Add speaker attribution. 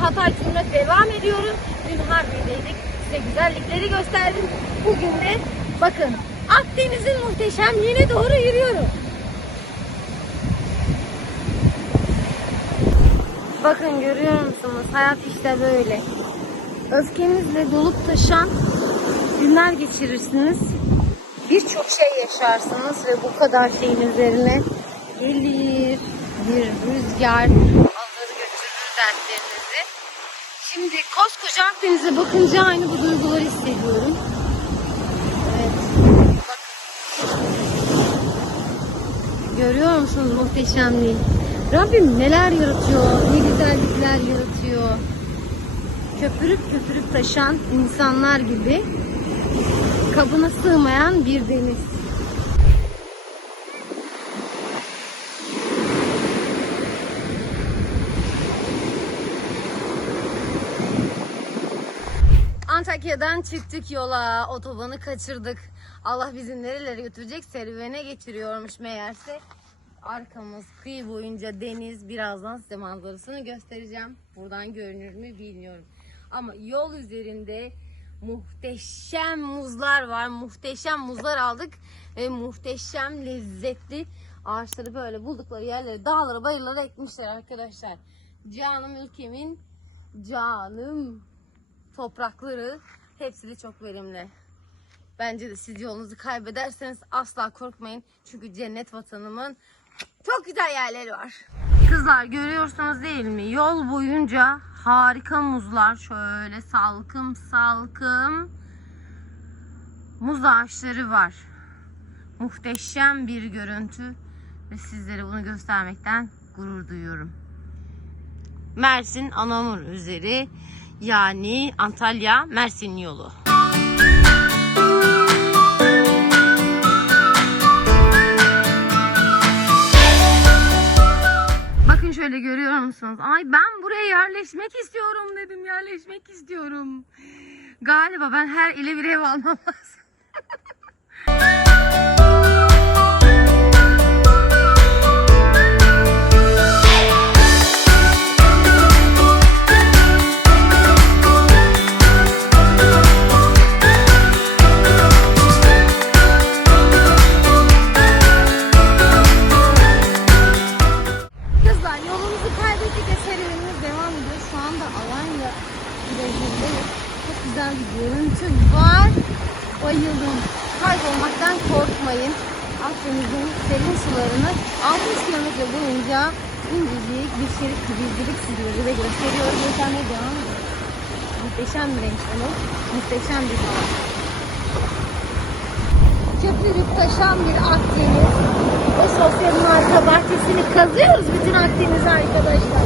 Speaker 1: Hatay turuna devam ediyorum. Dün Harbiye'deydik. Size güzellikleri gösterdim. Bugün de bakın Akdeniz'in muhteşemliğine doğru yürüyorum. Bakın görüyor musunuz? Hayat işte böyle. Öfkenizle dolup taşan günler geçirirsiniz. Birçok şey yaşarsınız ve bu kadar şeyin üzerine gelir bir rüzgar dertlerinizi. Şimdi koskoca Akdeniz'e bakınca aynı bu duyguları hissediyorum. Evet. Bakın. Görüyor musunuz muhteşemliği? Rabbim neler yaratıyor, ne güzellikler yaratıyor. Köpürüp köpürüp taşan insanlar gibi kabına sığmayan bir deniz. Antakya'dan çıktık yola. Otobanı kaçırdık. Allah bizi nerelere götürecek serüvene geçiriyormuş meğerse. Arkamız kıyı boyunca deniz. Birazdan size manzarasını göstereceğim. Buradan görünür mü bilmiyorum. Ama yol üzerinde muhteşem muzlar var. Muhteşem muzlar aldık. Ve muhteşem lezzetli ağaçları böyle buldukları yerlere dağlara bayırlara ekmişler arkadaşlar. Canım ülkemin canım toprakları hepsi de çok verimli. Bence de siz yolunuzu kaybederseniz asla korkmayın. Çünkü cennet vatanımın çok güzel yerleri var. Kızlar görüyorsunuz değil mi? Yol boyunca harika muzlar. Şöyle salkım salkım muz ağaçları var. Muhteşem bir görüntü ve sizlere bunu göstermekten gurur duyuyorum. Mersin Anamur üzeri yani Antalya Mersin yolu. Bakın şöyle görüyor musunuz? Ay ben buraya yerleşmek istiyorum dedim. Yerleşmek istiyorum. Galiba ben her ile bir ev almam lazım. güzel bir görüntü var. Bayıldım. Kaybolmaktan korkmayın. Akdeniz'in serin sularını 60 kilometre boyunca incecik şerit gibicilik sizlere de gösteriyoruz. Göstermeye devam ediyoruz. Muhteşem bir renk tonu. Muhteşem bir hava. Köpürüp taşan bir Akdeniz. O sosyalin arka bahçesini kazıyoruz bütün Akdeniz'i arkadaşlar.